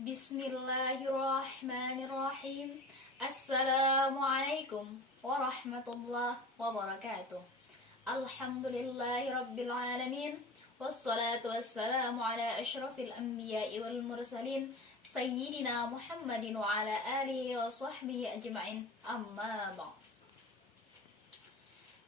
Bismillahirrahmanirrahim. Assalamualaikum warahmatullahi wabarakatuh. Alhamdulillahirabbil alamin. Wassalatu wassalamu ala asyrafil anbiya'i wal mursalin sayyidina Muhammadin wa ala alihi wa sahbihi ajma'in. Amma ba'd.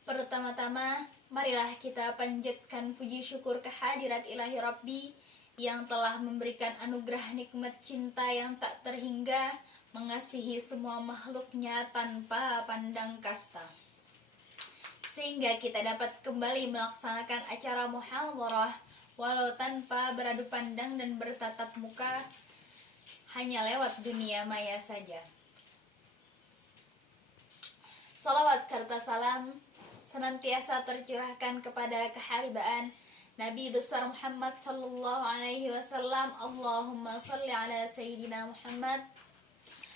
Pertama-tama, marilah kita panjatkan puji syukur kehadirat ilahi Rabbi yang telah memberikan anugerah nikmat cinta yang tak terhingga, mengasihi semua makhluknya tanpa pandang kasta, sehingga kita dapat kembali melaksanakan acara muhadharah walau tanpa beradu pandang dan bertatap muka, hanya lewat dunia maya saja. Salawat serta salam senantiasa tercurahkan kepada keharibaan Nabi besar Muhammad sallallahu alaihi wasallam. Allahumma shalli ala sayyidina Muhammad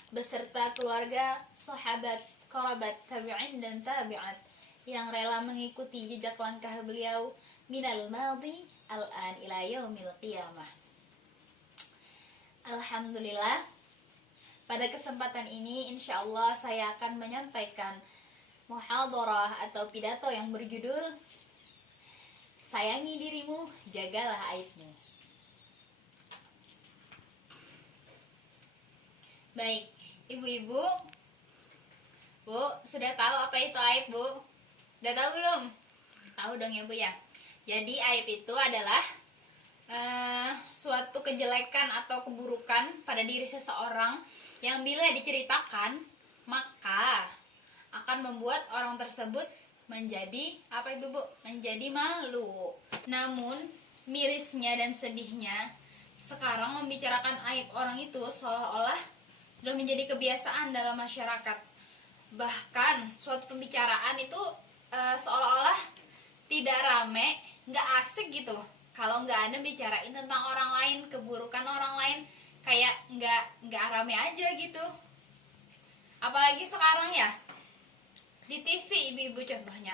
beserta keluarga, sahabat, kerabat, tabi'in dan tabi'at yang rela mengikuti jejak langkah beliau minal madhi al-an ila yaumil qiyamah. Alhamdulillah, pada kesempatan ini insyaallah saya akan menyampaikan muhadharah atau pidato yang berjudul Sayangi dirimu, jagalah aibmu. Baik, ibu-ibu, Bu, sudah tahu apa itu aib, Bu? Udah tahu belum? Tahu dong ya, Bu ya. Jadi aib itu adalah suatu kejelekan atau keburukan pada diri seseorang yang bila diceritakan maka akan membuat orang tersebut menjadi apa ibu? Menjadi malu. Namun mirisnya dan sedihnya, sekarang membicarakan aib orang itu seolah-olah sudah menjadi kebiasaan dalam masyarakat. Bahkan suatu pembicaraan itu seolah-olah tidak rame, nggak asik gitu kalau nggak ada bicarain tentang orang lain, keburukan orang lain, kayak nggak rame aja gitu. Apalagi sekarang ya, di TV ibu-ibu contohnya,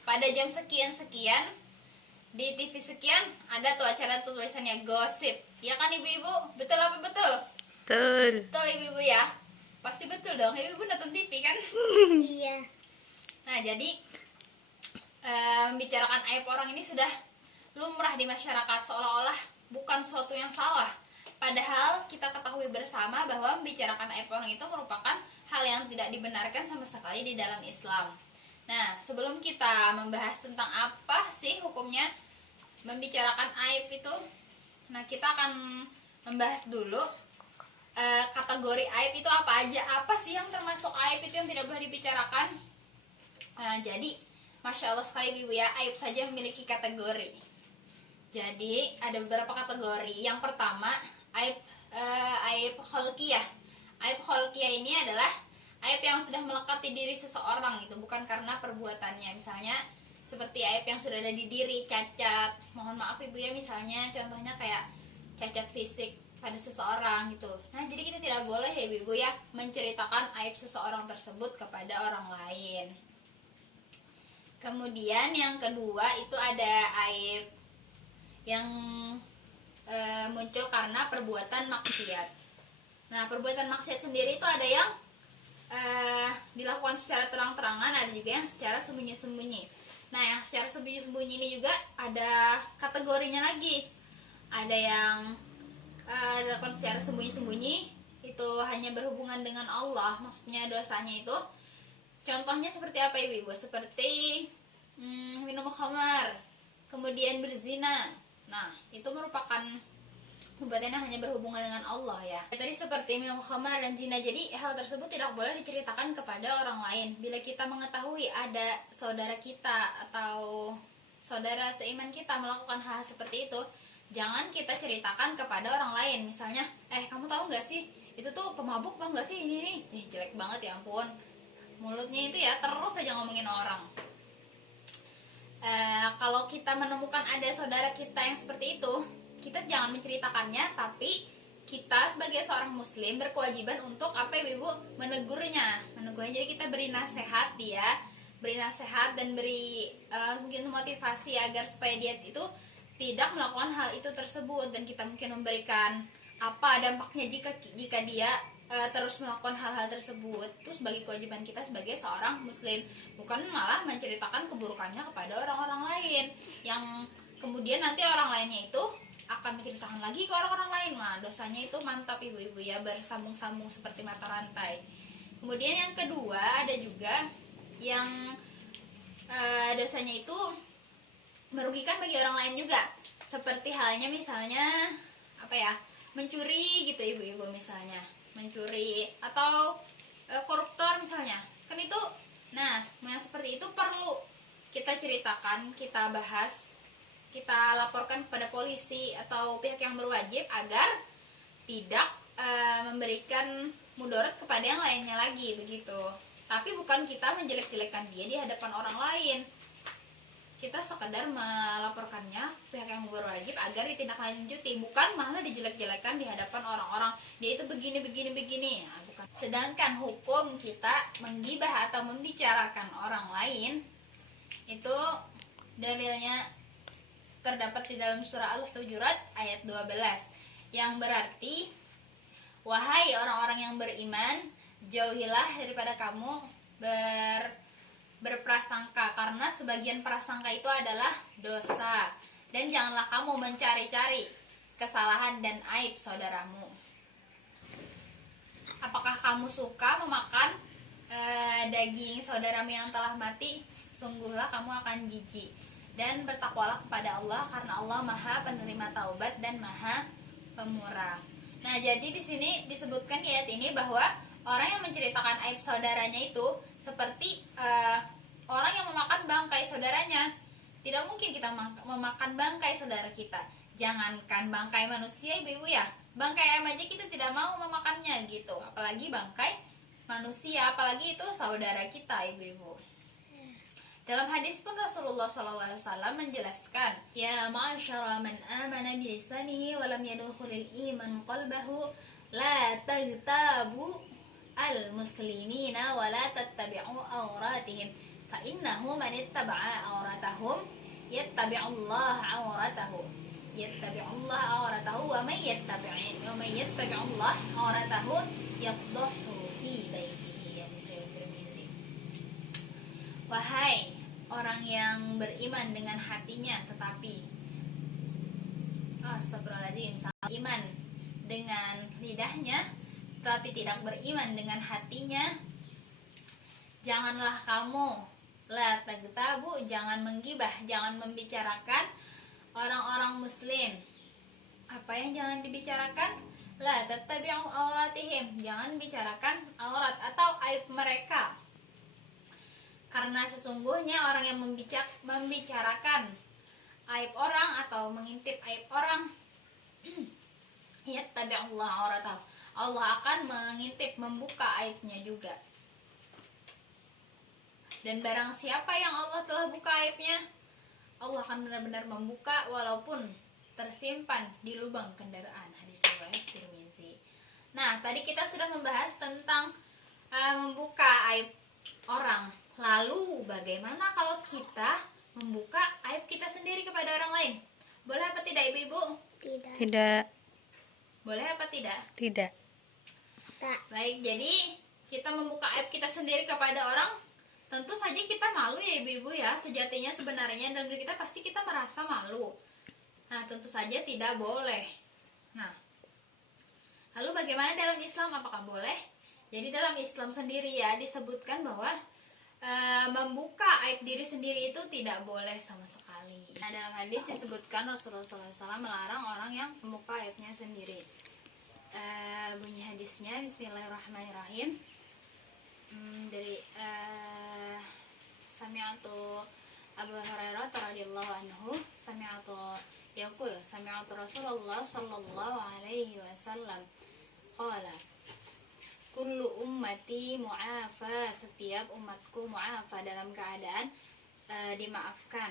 pada jam sekian-sekian di TV sekian ada tuh acara tuh tulisannya gosip, ya kan ibu-ibu? Betul apa betul? Betul ibu-ibu ya, pasti betul dong, ibu-ibu nonton TV kan? Iya. Nah jadi membicarakan aib orang ini sudah lumrah di masyarakat, seolah-olah bukan suatu yang salah. Padahal kita ketahui bersama bahwa membicarakan aib orang itu merupakan hal yang tidak dibenarkan sama sekali di dalam Islam. Nah, sebelum kita membahas tentang apa sih hukumnya membicarakan aib itu, nah kita akan membahas dulu kategori aib itu apa aja, apa sih yang termasuk aib itu yang tidak boleh dibicarakan. Nah, jadi Masya Allah sekali ibu ya, aib saja memiliki kategori. Jadi ada beberapa kategori. Yang pertama, aib kholqiyah. Aib kholqiyah ini adalah aib yang sudah melekat di diri seseorang gitu, bukan karena perbuatannya. Misalnya seperti aib yang sudah ada di diri, cacat. Mohon maaf ibu ya, misalnya contohnya kayak cacat fisik pada seseorang gitu. Nah, jadi kita tidak boleh ya ibu ya menceritakan aib seseorang tersebut kepada orang lain. Kemudian yang kedua itu ada aib yang muncul karena perbuatan maksiat. Nah, perbuatan maksiat sendiri itu ada yang dilakukan secara terang-terangan, ada juga yang secara sembunyi-sembunyi. Nah, yang secara sembunyi-sembunyi ini juga ada kategorinya lagi. Ada yang dilakukan secara sembunyi-sembunyi, itu hanya berhubungan dengan Allah, maksudnya dosanya itu. Contohnya seperti apa ibu? Seperti minum khamar, kemudian berzina. Nah, itu merupakan perbuatan yang hanya berhubungan dengan Allah ya. Tadi seperti minum khamar dan zina, jadi hal tersebut tidak boleh diceritakan kepada orang lain. Bila kita mengetahui ada saudara kita atau saudara seiman kita melakukan hal seperti itu, jangan kita ceritakan kepada orang lain. Misalnya, kamu tahu nggak sih, itu tuh pemabuk, tahu nggak sih ini nih, jelek banget ya ampun. Mulutnya itu ya terus aja ngomongin orang. Kalau kita menemukan ada saudara kita yang seperti itu, kita jangan menceritakannya, tapi kita sebagai seorang muslim berkewajiban untuk apa ibu? Menegurnya. Jadi kita beri nasihat dia, dan beri mungkin motivasi agar supaya dia itu tidak melakukan hal itu tersebut, dan kita mungkin memberikan apa dampaknya jika dia terus melakukan hal-hal tersebut. Terus sebagai kewajiban kita sebagai seorang muslim, bukan malah menceritakan keburukannya kepada orang-orang lain yang kemudian nanti orang lainnya itu akan menceritakan lagi ke orang-orang lain. Nah, dosanya itu mantap ibu-ibu ya, bersambung-sambung seperti mata rantai. Kemudian yang kedua ada juga yang dosanya itu merugikan bagi orang lain juga, seperti halnya misalnya apa ya, mencuri gitu ibu-ibu, misalnya mencuri atau koruptor misalnya, kan itu. Nah, yang seperti itu perlu kita ceritakan, kita bahas, kita laporkan kepada polisi atau pihak yang berwajib agar tidak memberikan mudarat kepada yang lainnya lagi begitu. Tapi bukan kita menjelek-jelekan dia di hadapan orang lain. Kita sekedar melaporkannya pihak yang berwajib agar ditindaklanjuti, bukan malah dijelek-jelekan di hadapan orang-orang, dia itu begini. Nah, bukan. Sedangkan hukum kita menggibah atau membicarakan orang lain itu dalilnya terdapat di dalam surah Al-Hujurat ayat 12 yang berarti, wahai orang-orang yang beriman, jauhilah daripada kamu berprasangka, karena sebagian prasangka itu adalah dosa, dan janganlah kamu mencari-cari kesalahan dan aib saudaramu. Apakah kamu suka memakan daging saudaramu yang telah mati? Sungguhlah kamu akan jijik. Dan bertakwalah kepada Allah, karena Allah Maha penerima taubat dan Maha pemurah. Nah, jadi di sini disebutkan di ayat ini bahwa orang yang menceritakan aib saudaranya itu seperti orang yang memakan bangkai saudaranya. Tidak mungkin kita memakan bangkai saudara kita. Jangankan bangkai manusia ibu-ibu ya, bangkai ayam aja kita tidak mau memakannya gitu, apalagi bangkai manusia, apalagi itu saudara kita ibu-ibu. Dalam hadis pun Rasulullah SAW menjelaskan, ya ma'asyara man amana bilisanihi walam yadukhulil iman qalbahu, la taghtabu al-muslimina wa la tattabi'u awratihim, fa innahu man ittaba'a awratahum yattabi'ullah awratahu wa man yattabi'ullah awratahu yafdahu fi baitihi. Wahai orang yang beriman dengan hatinya tetapi astagfirullahaladzim, iman dengan lidahnya tetapi tidak beriman dengan hatinya, janganlah kamu la tagtabu, jangan menggibah, jangan membicarakan orang-orang muslim. Apa yang jangan dibicarakan? La tattabi'u auratihim, jangan bicarakan aurat atau aib mereka. Karena sesungguhnya orang yang membicarakan aib orang atau mengintip aib orang, yattabi'ullah auratahu, Allah akan mengintip, membuka aibnya juga. Dan barang siapa yang Allah telah buka aibnya, Allah akan benar-benar membuka walaupun tersimpan di lubang kendaraan. Hadis riwayat Tirmizi. Nah, tadi kita sudah membahas tentang membuka aib orang. Lalu bagaimana kalau kita membuka aib kita sendiri kepada orang lain? Boleh apa tidak ibu-ibu? Tidak. Boleh apa tidak? Tidak. Baik, jadi kita membuka aib kita sendiri kepada orang, tentu saja kita malu ya ibu-ibu ya. Sejatinya sebenarnya dalam diri kita pasti kita merasa malu. Nah, tentu saja tidak boleh. Nah, lalu bagaimana dalam Islam? Apakah boleh? Jadi dalam Islam sendiri ya disebutkan bahwa membuka aib diri sendiri itu tidak boleh sama sekali. Nah, dalam hadis disebutkan Rasulullah SAW melarang orang yang membuka aibnya sendiri. Bunyi hadisnya Bismillahirrahmanirrahim. Dari sami'atu Abu Hurairah radhiyallahu anhu, sami'atu Rasulullah sallallahu alaihi wasallam qala, kullu ummati mu'afa, setiap umatku mu'afa, dalam keadaan dimaafkan,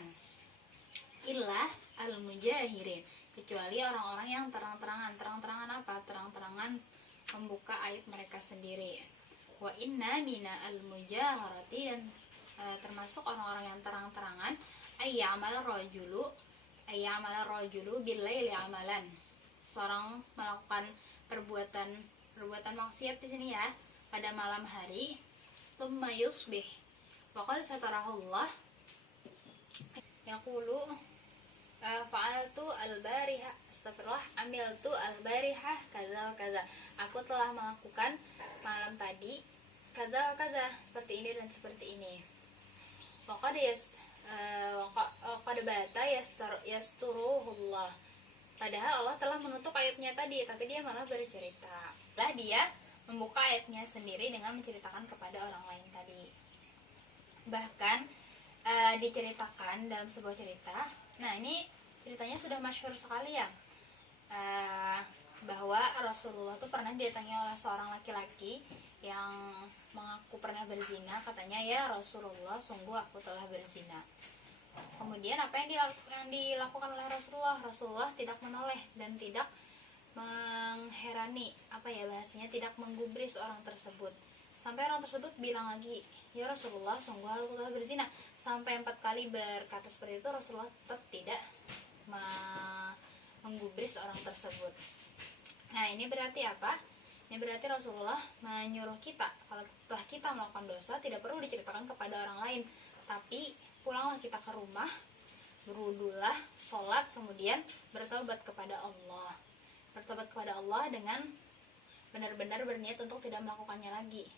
illa al-mujahirin, kecuali orang-orang yang terang-terangan apa? Terang-terangan membuka aib mereka sendiri. Wa inna mina al-mujaharati, dan termasuk orang-orang yang terang-terangan, ayya'mal rajulu billaili amalan, seseorang melakukan perbuatan maksiat di sini ya pada malam hari, tsumma yusbih wa qad satarahullah yaqulu fa'altu al-bariha astagfirullah amiltu al-barihah kaza wa kaza, aku telah melakukan malam tadi kaza wa kaza, seperti ini dan seperti ini. Wa qad bata yasturuhullah, padahal Allah telah menutup aibnya tadi, tapi dia malah bercerita. Lah dia membuka aibnya sendiri dengan menceritakan kepada orang lain tadi. Bahkan diceritakan dalam sebuah cerita. Nah, ini ceritanya sudah masyhur sekali ya. Bahwa Rasulullah tuh pernah didatangi oleh seorang laki-laki yang mengaku pernah berzina. Katanya, ya Rasulullah, sungguh aku telah berzina. Kemudian apa yang dilakukan oleh Rasulullah? Rasulullah tidak menoleh dan tidak mengherani, bahasanya tidak menggubris orang tersebut. Sampai orang tersebut bilang lagi, ya Rasulullah, sungguh aku telah berzina. Sampai 4 kali berkata seperti itu, Rasulullah tetap tidak menggubris orang tersebut. Nah, ini berarti apa? Ini berarti Rasulullah menyuruh kita, kalau telah kita melakukan dosa, tidak perlu diceritakan kepada orang lain, tapi pulanglah kita ke rumah, berwudulah, sholat, kemudian bertobat kepada Allah. Bertobat kepada Allah dengan benar-benar berniat untuk tidak melakukannya lagi.